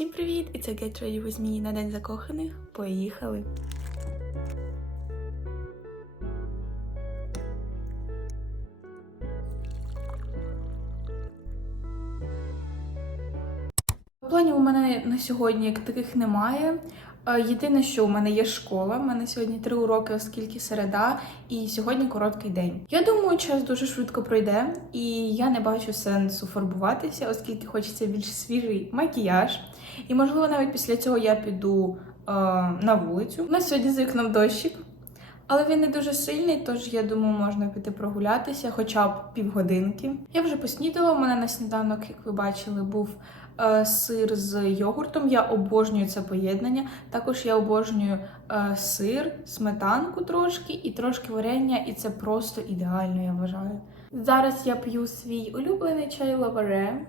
Всім привіт! І це Get Ready With Me на День закоханих. Поїхали! Планів у мене на сьогодні як таких немає. Е, Єдине, що у мене є школа. У мене сьогодні три уроки, оскільки середа, і сьогодні короткий день. Я думаю, час дуже швидко пройде, і я не бачу сенсу фарбуватися, оскільки хочеться більш свіжий макіяж. І можливо, навіть після цього я піду е, на вулицю. У нас сьогодні за вікном дощик. Але він не дуже сильний, тож я думаю, можна піти прогулятися хоча б півгодинки. Я вже поснідала. У мене на сніданок, як ви бачили, був е, сир з йогуртом. Я обожнюю це поєднання. Також я обожнюю е, сир, сметанку трошки і трошки варення, і це просто ідеально, я вважаю. Зараз я п'ю свій улюблений чай лаваре.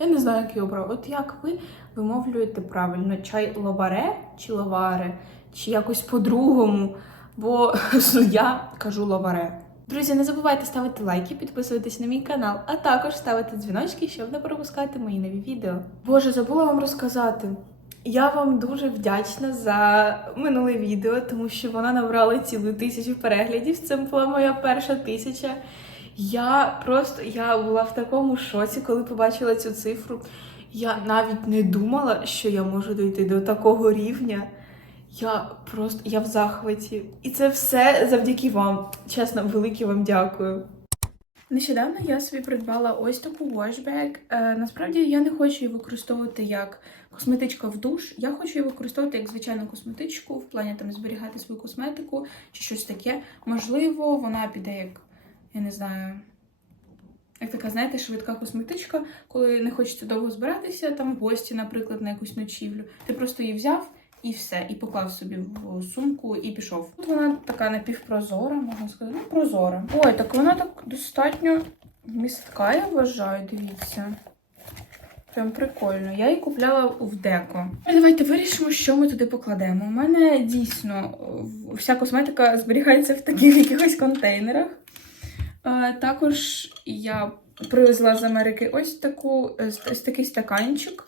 Я не знаю, як його брав. От як ви вимовлюєте правильно? Чай лаваре чи лаваре, чи якось по-другому. Бо я кажу лаваре. Друзі, не забувайте ставити лайки, підписуватись на мій канал, а також ставити дзвіночки, щоб не пропускати мої нові відео. Боже, забула вам розказати. Я вам дуже вдячна за минуле відео, тому що воно набрало цілу тисячу переглядів. Це була моя перша тисяча. Я просто я була в такому шоці, коли побачила цю цифру. Я навіть не думала, що я можу дойти до такого рівня. Я просто я в захваті. І це все завдяки вам. Чесно, велике вам дякую. Нещодавно я собі придбала ось таку washbag. Е, насправді я не хочу її використовувати як косметичка в душ. Я хочу її використовувати як звичайну косметичку, в плані там зберігати свою косметику чи щось таке. Можливо, вона піде як, я не знаю. Як така, знаєте, швидка косметичка, коли не хочеться довго збиратися, там в гості, наприклад, на якусь ночівлю. Ти просто її взяв і все, і поклав собі в сумку і пішов. Тут вона така напівпрозора, можна сказати. Ну, прозора. Ой, так вона так достатньо містка, я вважаю, дивіться. Прям прикольно. Я її купляла в деко. Давайте вирішимо, що ми туди покладемо. У мене дійсно вся косметика зберігається в таких якихось контейнерах. Е, Також я привезла з Америки ось таку ось такий стаканчик.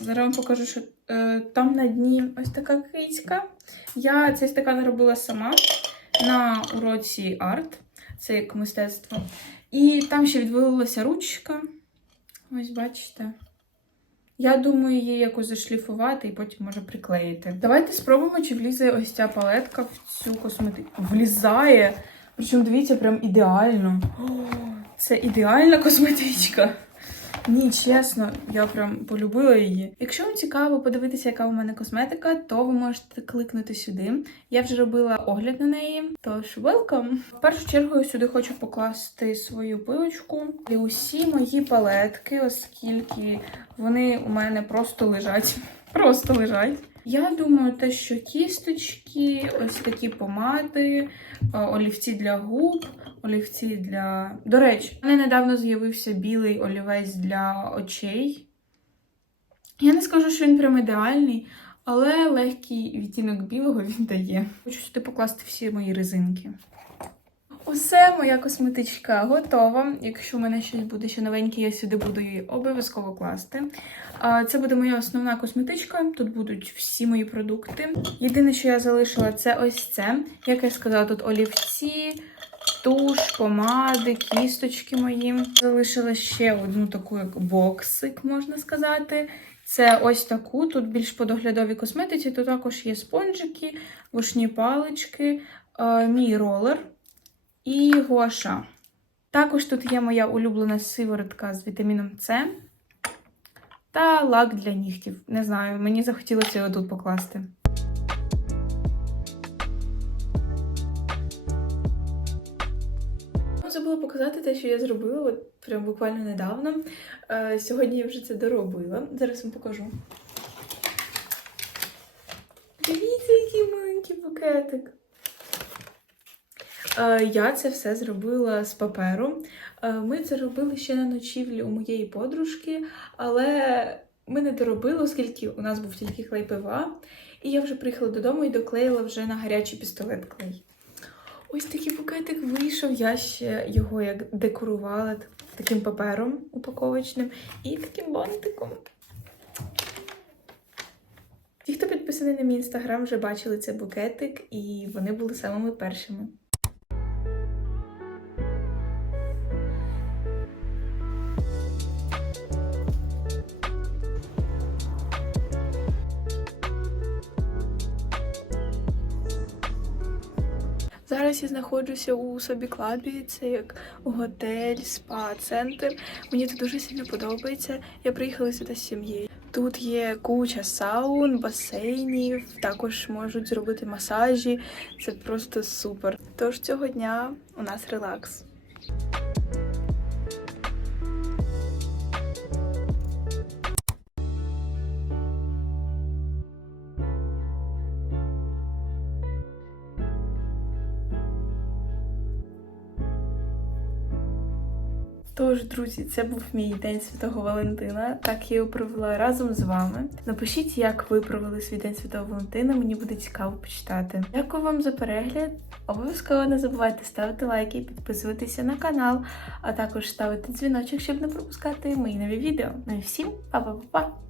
Зараз вам покажу, що е, там на дні ось така кицька. Я цей стакан робила сама на уроці арт, це як мистецтво. І там ще відвалилася ручка. Ось бачите. Я думаю, її якось зашліфувати і потім може приклеїти. Давайте спробуємо, чи влізе ось ця палетка в цю косметику. Влізає! Причому, дивіться, прям ідеально. О, це ідеальна косметичка. Ні, чесно, я прям полюбила її. Якщо вам цікаво подивитися, яка у мене косметика, то ви можете кликнути сюди. Я вже робила огляд на неї, тож welcome! В першу чергу я сюди хочу покласти свою пилочку і усі мої палетки, оскільки вони у мене просто лежать. Просто лежать. Я думаю, те, що кісточки, ось такі помади, олівці для губ, олівці для. До речі, у мене недавно з'явився білий олівець для очей. Я не скажу, що він прям ідеальний, але легкий відтінок білого він дає. Хочу сюди покласти всі мої резинки. Усе, моя косметичка готова. Якщо в мене щось буде ще новеньке, я сюди буду її обов'язково класти. Це буде моя основна косметичка. Тут будуть всі мої продукти. Єдине, що я залишила, це ось це. Як я сказала, тут олівці, туш, помади, кісточки мої. Залишила ще одну таку, як боксик, можна сказати. Це ось таку. Тут більш по доглядовій косметиці. Тут також є спонжики, вушні палички, мій ролер і гуаша. Також тут є моя улюблена сиворотка з вітаміном С та лак для нігтів. Не знаю, мені захотілося його тут покласти. Забула показати те, що я зробила от прям буквально недавно. Е, сьогодні я вже це доробила. Зараз вам покажу. Дивіться, який маленький букетик. Е, Я це все зробила з паперу. Е, Ми це робили ще на ночівлі у моєї подружки, але ми не доробили, оскільки у нас був тільки клей ПВА. І я вже приїхала додому і доклеїла вже на гарячий пістолет клей. Ось такий букетик вийшов. Я ще його як декорувала таким папером упаковочним і таким бантиком. підписані на мій інстаграм, вже бачили цей букетик, і вони були самими першими. Зараз я знаходжуся у собі клабі. Це як готель, спа, центр. Мені тут дуже сильно подобається. Я приїхала сюди з сім'єю. Тут є куча саун, басейнів, також можуть зробити масажі. Це просто супер. Тож цього дня у нас релакс. Тож, друзі, це був мій день Святого Валентина. Так я його провела разом з вами. Напишіть, як ви провели свій день Святого Валентина. Мені буде цікаво почитати. Дякую вам за перегляд. Обов'язково не забувайте ставити лайки, підписуватися на канал, а також ставити дзвіночок, щоб не пропускати мої нові відео. Ну і всім па-па-па-па!